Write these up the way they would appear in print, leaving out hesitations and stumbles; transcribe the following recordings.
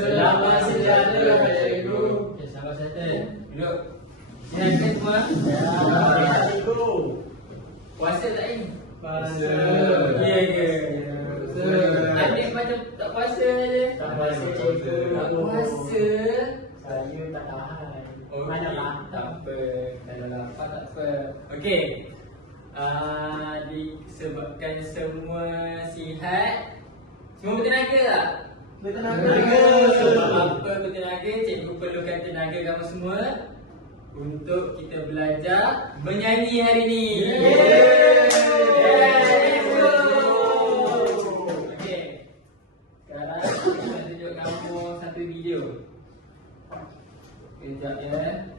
Selamat sejahtera cikgu. Okay, sabar settle. Duduk. Sihat ke semua? Ya, cikgu. Puasa tak ni? Puasa. Ya ke? Puasa. Adik macam tak puasa je. Tak puasa cikgu. Tak puasa. Saya tak tahan. Okey, Mana tak apa. Kalau lapar tak apa. Okey. Disebabkan semua sihat, semua bertenaga tak? Bertenaga. Sebab apa bertenaga? Cikgu perlukan tenaga kamu semua untuk kita belajar menyanyi hari ni. Okey. Sekarang saya tunjuk kamu satu video. Kejap ya.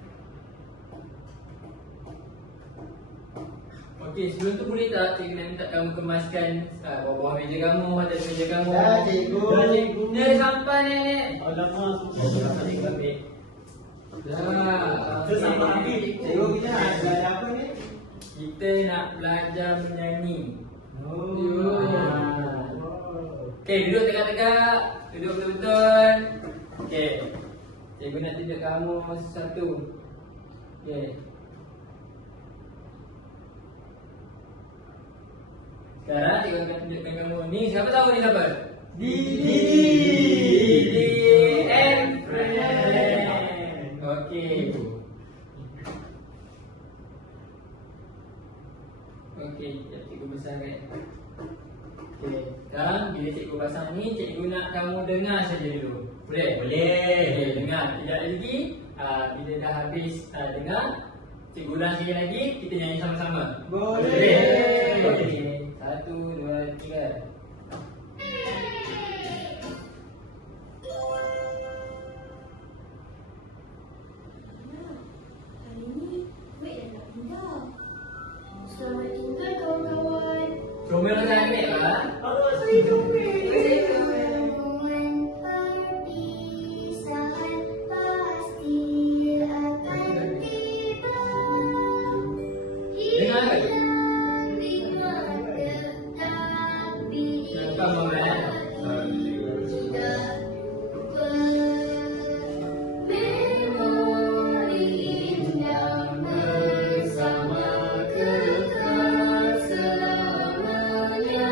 Okey, sebelum tu boleh tak cikgu nak minta kamu kemaskan bawah meja kamu, atas meja kamu? Ya, cikgu. Ya, cikgu. Ni ada sampah ni. Alamak. Cikgu ambil. Dah. Itu sama habis. Cikgu kita nak belajar apa ni? Kita nak belajar menyanyi. Oh. Okey, duduk tegak-tegak. Duduk betul-betul. Okey. Cikgu nak tunjuk kamu sesuatu. Okey. Sekarang cikgu akan tunjukkan kamu. Ni siapa tahu ni siapa? Didi and Friend. Okey. Okey, cikgu besarkan. Okey, sekarang bila cikgu pasang ni, cikgu nak kamu dengar saja dulu. Boleh? Boleh. Okey, dengar. Sekejap lagi, bila dah habis dengar, cikgu ulang sekali lagi, kita nyanyi sama-sama. Boleh. Okey, 1, 2, 3. Hari ni wek dah nak pindah. Selamat tinggal kawan-kawan. Comel macam ambil lah. Allah, saya comel. Momen perpisahan pasti akan tiba. Dengar kan? Hilang di mata tapi Nampak Mama, tidak lupa. Memori indah bersama kekal selamanya.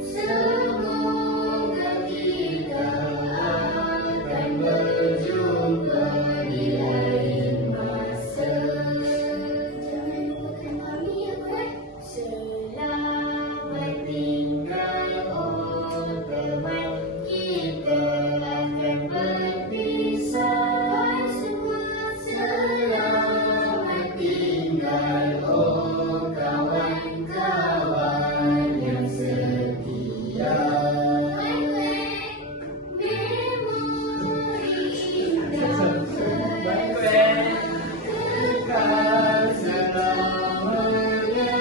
Semoga kita akan berjumpa di lain masa. Jangan lupakan kami ya kawan. Selamat tinggal oh teman, kita akan berpisah. Hai semua, selamat tinggal oh kawan-kawan yang setia. Memori indah kekal selamanya.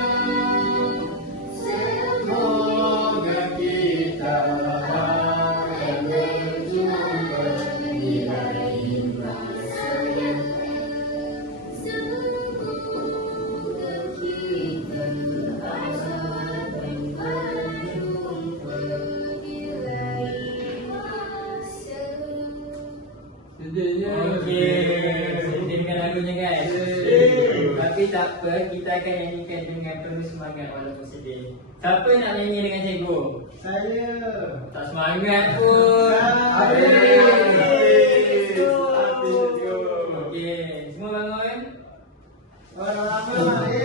Semoga kita akan berjumpa di lain masa yang semoga kita akan berjumpa di lain masa. Okey, sedih dengan lagunya kan? Tapi tak apa, kita akan nyanyikan dengan penuh semangat walaupun sedih. Siapa nak nyanyi dengan cikgu? Saya. Tak semangat pun. Okey, semua bangun. Okey.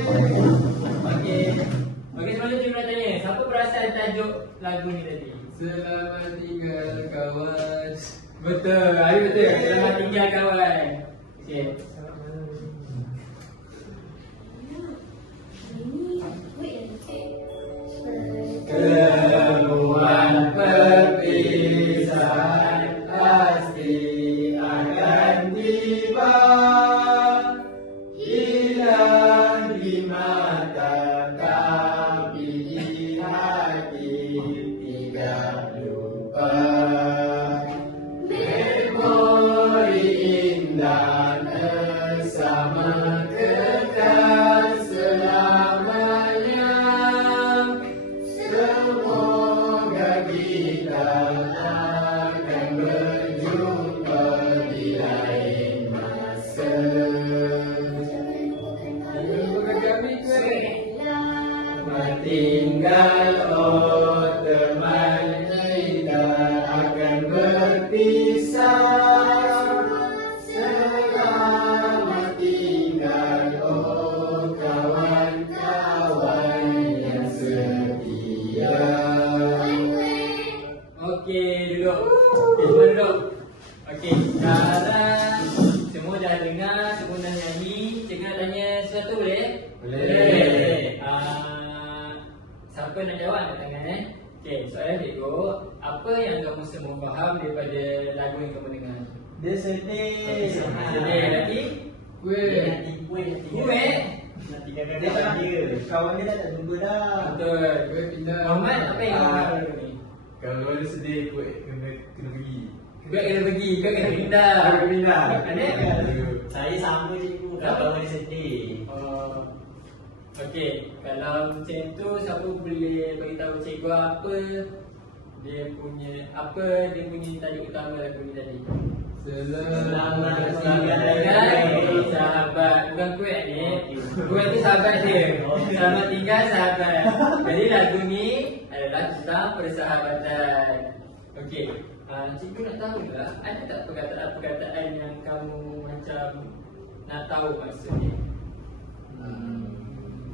Okey, sebelum cikgu nak tanya, siapa perasan tajuk lagu ni tadi? Selamat tinggal kawan. Betul, hari betul. Selamat tinggal kawan. Okey. Keluhan perpisahan pasti akan tiba. Hilang di mata tapi di hati tidak lupa. Memori indah Selamat tinggal oh teman kita akan berpisah. Selamat tinggal oh kawan-kawan yang setia. Okey, duduk. Okey, semua duduk. Okey, sekarang semua dah dengar, semua dah nyanyi. Cikgu nak tanya sesuatu boleh? Boleh. Siapa nak jawab angkat tangan Okey, soalan cikgu, apa yang kamu semua faham daripada lagu yang kamu dengar? Dia sedih. Sedih lagi? Kuih. Kuih? Nak tinggalkan dia. Kawan dia dah tak jumpa dah. Betul. Kuih pindah. Muhammad, apa yang kamu faham lagu ni? Kalau dia sedih, kuat kena pergi. Kau kena pergi, kau kena pindah. Kena pindah. Adik? Saya sama cikgu. Kalau dia sedih. Okey, kalau macam tu siapa boleh beritahu cikgu apa dia punya tajuk utama lagu ni tadi? Selamat tinggal sahabat. Bukan kuat ni. Kuat tu sahabat dia. Selamat tinggal sahabat. Jadi lagu ni adalah tentang persahabatan. Okey, cikgu nak tahu tak ada tak perkataan-perkataan yang kamu macam nak tahu maksudnya?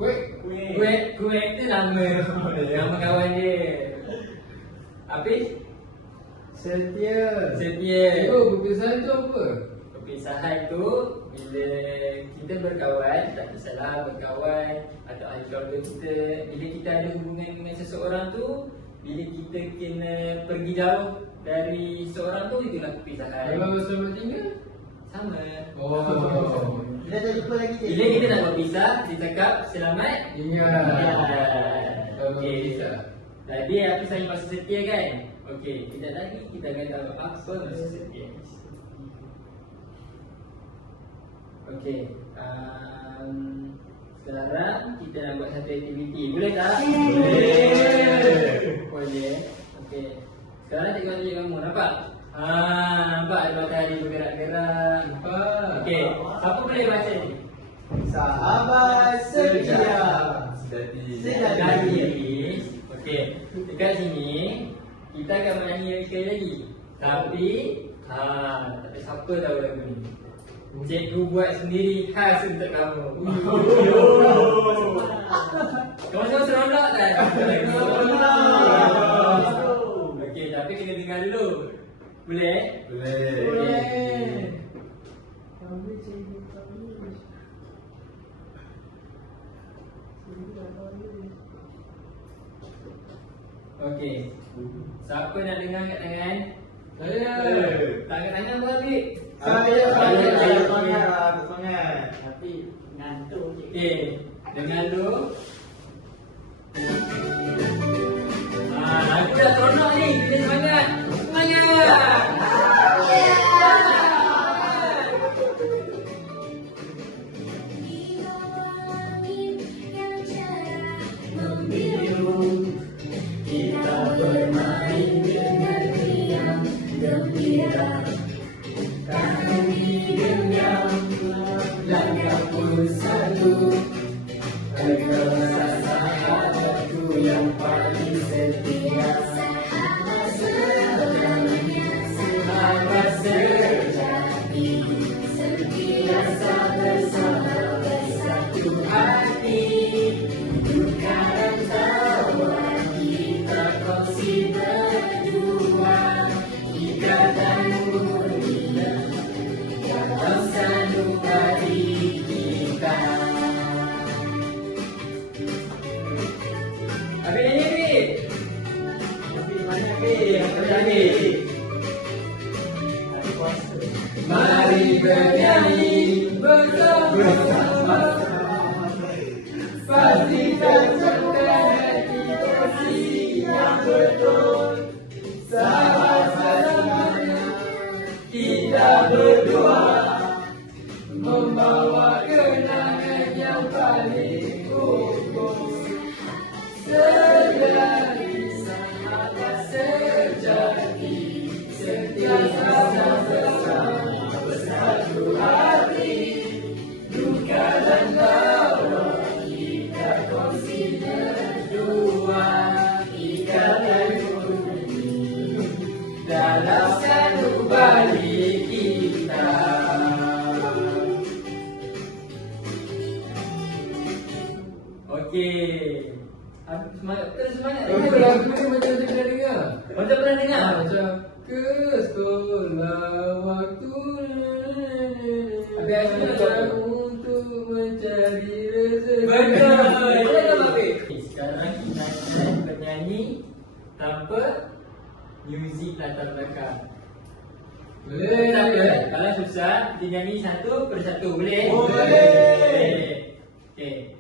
Kuih tu nama kawan dia. Habis? Setia. Perpisahan tu apa? Perpisahan tu bila kita berkawan, tak kisahlah berkawan atau ahli keluarga kita, bila kita ada hubungan dengan seseorang tu, bila kita kena pergi jauh dari seseorang tu, itulah perpisahan. Selamat tinggal. Sama. Kita tak jumpa lagi cikgu. Bila kita nak berpisah, dia cakap selamat Tinggal. Okey. Tadi aku sayang pasal setia kan? Okey, kejap lagi kita akan tahu apa maksud setia. Okey. Sekarang kita nak buat satu aktiviti. Boleh tak? Boleh. Okey. Sekarang cikgu tunjuk kamu, nampak? Nampak ada matahari bergerak-gerak. Nampak? Okey. Siapa boleh baca ni? Sahabat setia. Sejati. Okey. Dekat sini kita akan menyanyi sekali lagi. Tapi siapa tahu lagu ni? Cikgu buat sendiri khas untuk kamu. Kamu semua seronok tak? Okey, tapi kena dengar dulu. Boleh? Boleh. Okey. Siapa nak dengar kat tangan? Saya. Tangan tangan apa ambil? Saya. Sangat. Tapi ngantuk. Okey. Dengar dulu. Aku dah seronok ni. Kita semangat. Semangat. Kita bermain dengan riang gembira, kami diam langkah pun satu. Engkau sahabatku yang paling setia, sahabat sejati, sentiasa bersama bersatu hati. Duka dan tawa kita kongsi berdua, ikatan mulia dalam sanubari kita. Habis nyanyi, Habis. Mari bernyanyi bersama, pastikan sebenarnya kasih yang betul. Sama-sama kita berdua membawa kenangan yang paling utuh. Sejati, sahabat sejati, sentiasa bersama bersatu hati. Duka dan tawa kita kongsi. Okey. Semangat, terus semangat. Apa lagu ni macam saya pernah dengar? Macam pernah dengar? Macam ke sekolah waktu Habis datang untuk mencari rezeki. Betul. Jangan Habib. Sekarang kita akan bernyanyi tanpa muzik latar belakang. Boleh. Tak apa. Kalau susah, kita nyanyi satu persatu. Boleh? Boleh. Okey.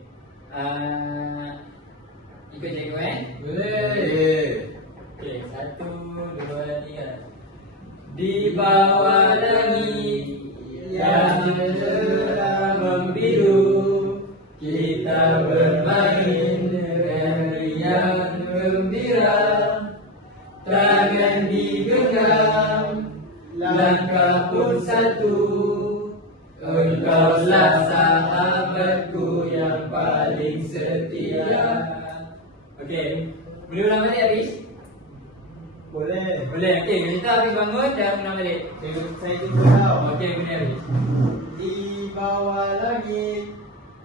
Ikut cikgu Boleh. Okey, 1, 2, 3. Di bawah langit yang cerah membiru, kita bermain dengan riang gembira. Tangan digenggam, langkah pun satu. Engkaulah sahabatku yang paling setia. Okey, boleh ulang balik Hafiz? Boleh. Boleh, okey. Kita Hafiz bangun dan ulang balik. Saya cuba tau. Okey, boleh Hafiz. Di bawah langit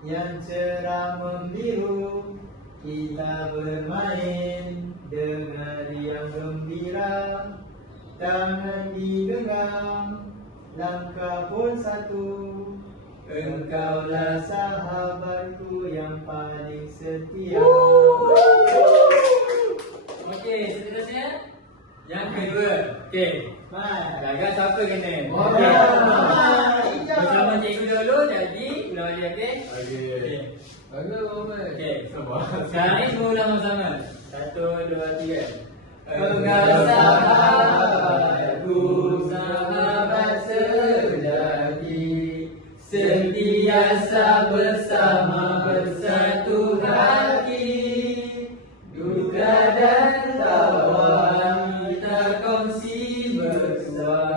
yang cerah membiru, kita bermain dengan riang gembira. Tangan digenggam, langkah pun satu. Engkaulah sahabatku yang paling setia. Okey, seterusnya yang kedua. Okey. Baik. Gagal siapa kena? Okey. Bersama cikgu dulu, jadi ulang balik okey? Okey. Bagus Muhammad. Okey. Sabar. Sekarang ni semua ulang bersama. 1, 2, 3. Engkau sahabatku, sahabat sejati, sentiasa bersama bersatu hati. Duka dan tawa kita kongsi berdua,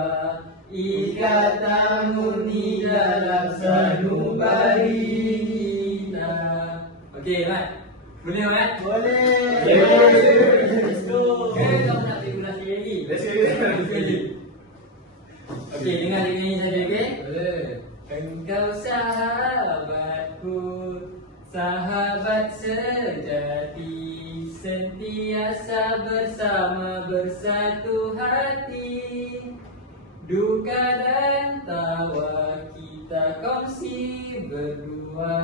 ikatan murni dalam sanubari kita. Okey, Mat. Boleh, Mat? Boleh. Let's go. Okay, kamu nak regulasi lagi? Let's go. Okey, dengar dia nyanyi saja, okey? Boleh. Engkau sahabatku, sahabat sejati, sentiasa bersama bersatu hati. Duka dan tawa kita kongsi berdua,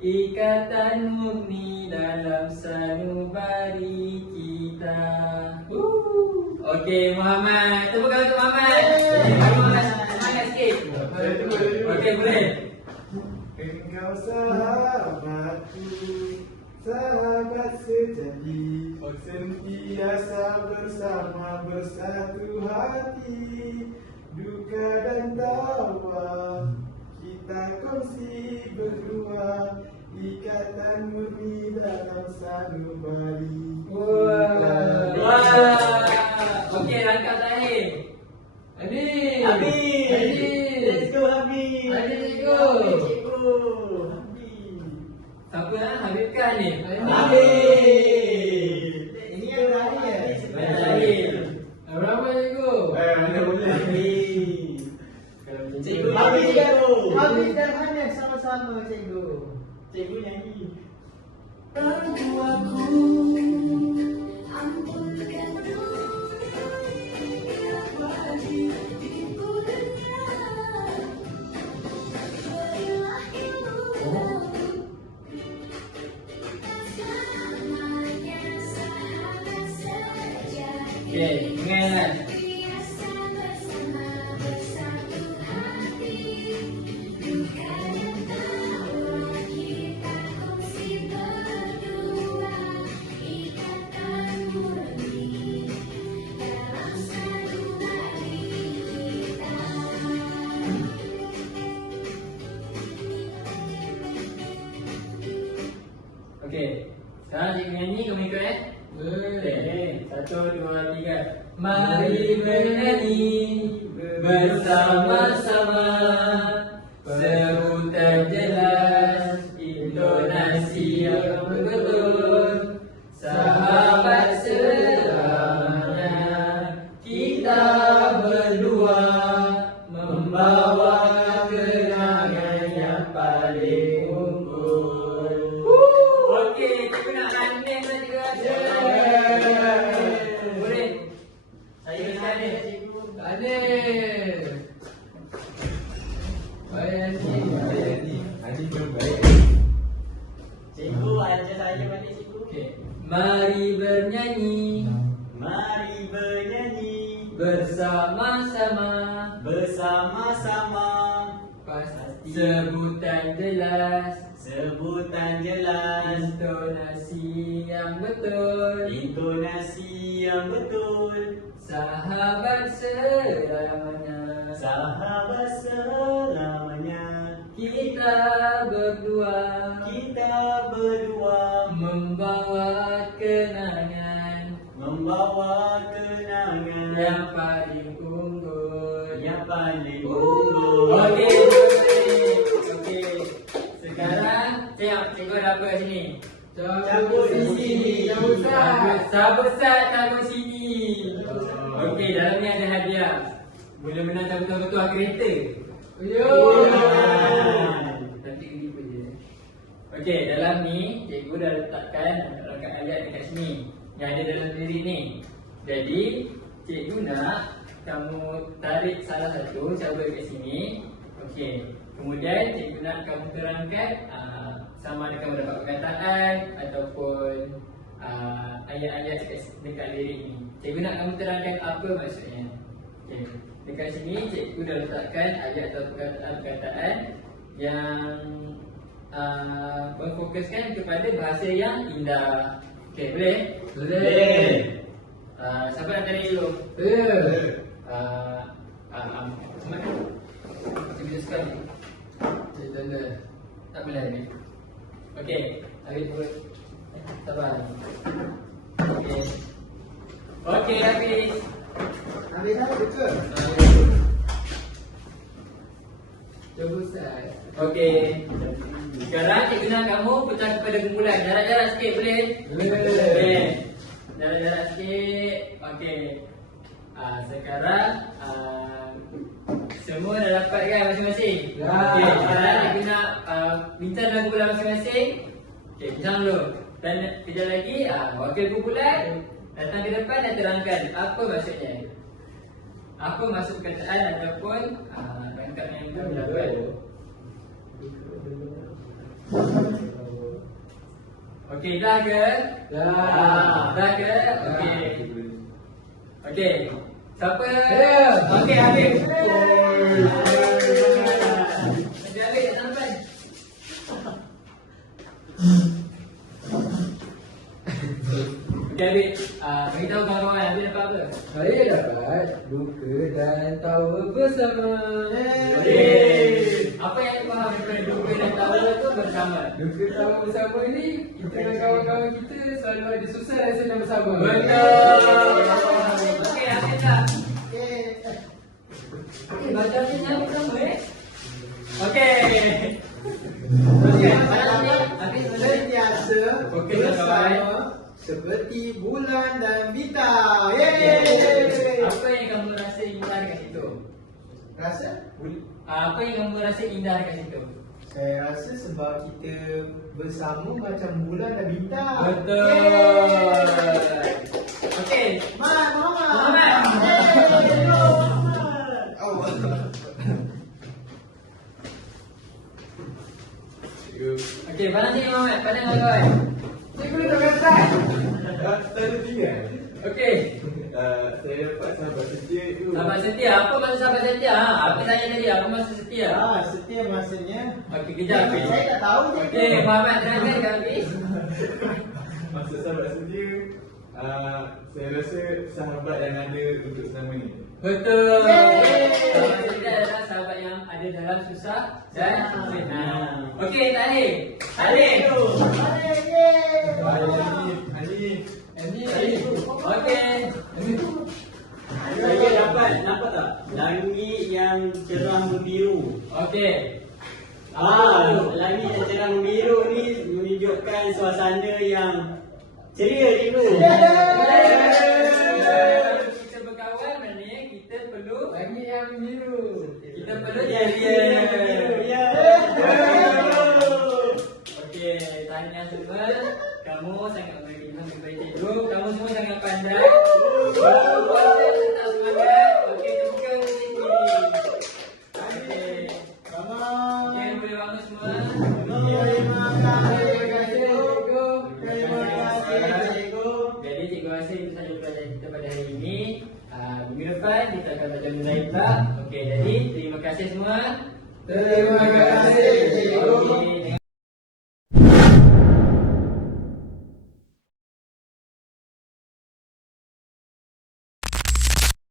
ikatan murni dalam sanubari kita. Okey, Muhammad. Tepuk tangan untuk Muhammad. Muhammad, semangat sikit. Okey, boleh. Engkau sahabatku, sahabat sejati, sentiasa bersama bersatu hati. Duka dan tawa kita kongsi berdua, ikatan murni dalam sanubari. Wah. Okey, langkah terakhir. Habis. Habis. Let's go Habib. Habis, cikgu. Habis, cikgu. Habib. Siapa lah? Habib Khan ni? Habib. Ini yang terakhir. Yang terakhir. Berapa cikgu? Mana boleh Habib. Cikgu Habib dan cikgu. Habib dan Hanan sama-sama cikgu. Cikgu nyanyi. Aku ampunkan dunia wajib diriku dengar. Berilah ilmu selamanya sahabat sejati. Okey, ingat. Sentiasa bersama bersatu hati. Duka dan tawa kita kongsi berdua, ikatan murni dalam sanubari kita. Okey. Sekarang cikgu nyanyi, kamu ikut Okey. 1, 2, 3. Mari menyanyi bersama-sama, sebutan jelas intonasi yang betul. Sahabat selamanya kita berdua, membawa kenangan yang paling unggul. Okey. balik situ. Okey. Mari bernyanyi Mari bernyanyi bersama-sama. bersama-sama. Pasti sebutan jelas, Sebutan jelas, intonasi yang betul, intonasi yang betul. sahabat selamanya. Sahabat selamanya. Kita berdua membawa kenangan membawa kenangan yang paling unggul. yang paling unggul. Okey. Sekarang tengok cikgu ada apa kat sini. Cabut sini. Sabut sat cabut sini. Okey, dalam ni ada hadiah. Boleh menang betul-betul kereta. Yo. Nanti tiba je. Okey, dalam ni cikgu dah letakkan rangkaian ayat dekat sini yang ada dalam lirik ni. Jadi, cikgu nak kamu tarik salah satu, cabut kat sini. Okey. Kemudian cikgu nak kamu terangkan sama ada kamu dapat perkataan ataupun ayat-ayat dekat lirik ni. Cikgu nak kamu terangkan apa maksudnya. Okey. Dekat sini cikgu dah letakkan ayat atau perkataan-perkataan yang berfokuskan kepada bahasa yang indah. Okey, boleh? Boleh. Siapa nak tarik dulu? Ya. Mana? Cikgu sekali. Cik tanda. Tak boleh ni. Okey, Habis pun sabar. Okey. Okey, habis. Habis dah betul. Cuba Ustaz. Okey. Sekarang cikgu nak kamu pecah kepada kumpulan. Jarak-jarak sikit boleh? Boleh. Jarak-jarak sikit. Okey. Sekarang semua dah dapat kan masing-masing? Ya. Okey, sekarang cikgu nak bincang dengan kumpulan masing-masing. Okey, bincang dulu. Dan kejap lagi wakil kumpulan datang ke depan dan terangkan apa maksudnya. Apa maksud perkataan ataupun rangkap yang kamu dapat. Okey, dah ke? Dah ke? Okey. Okey. Siapa? Okey, habis. Okey, habis datang depan. Okey, habis. Beritahu kawan-kawan habis dapat apa? Saya dapat duka dan tawa bersama. Okey. Apa yang faham daripada duka dan tawa tu bersama? Duka tawa bersama ni, kita dengan kawan-kawan kita selalu ada susah dan senang bersama. Betul. Okey, habis dah. Okey, baca ni nyamuk sama Okey. Okey, habis Sentiasa Okey, bersama seperti bulan dan bintang. Yeay. Apa yang kamu rasa indah dekat situ? Rasa? Apa yang kamu rasa indah dekat situ? Saya rasa sebab kita bersama macam bulan dan bintang. Betul. Okey. Muhammad. Okey, pandang sini Muhammad, pandang kawan-kawan. Cikgu dah kata. Tanda tiga. Okey. Saya dapat sahabat setia tu. Sahabat setia, apa maksud sahabat setia? Apa tanya tadi, apa maksud setia? Setia maksudnya. Okey, kejap habis. Saya tak tahu je. Okey, Muhammad terangkan ke habis? Maksud sahabat setia, saya rasa sahabat yang ada untuk selama ni. Betul. Yeay. Sahabat setia adalah sahabat yang ada dalam susah dan senang. Okey, Tahir. Tahir. Hanif. Okey. Saya dapat, nampak tak? Langit yang cerah membiru. Okey. Langit yang cerah membiru ni menunjukkan suasana yang ceria cikgu. Kita berkawan maknanya kita perlu Langit yang biru. kita perlu Yes, ceria. ya. Okey, tahniah semua. Kamu sangat berkhidmat kepada cikgu. Kamu semua sangat pandai. Puasa tetap semangat. Okey, tepukan untuk cikgu. Okey. Okey, boleh bangun semua. Terima kasih. Terima kasih, cikgu. Terima Minggu depan kita akan belajar benda lain pula. Okey, jadi terima kasih semua. Terima kasih.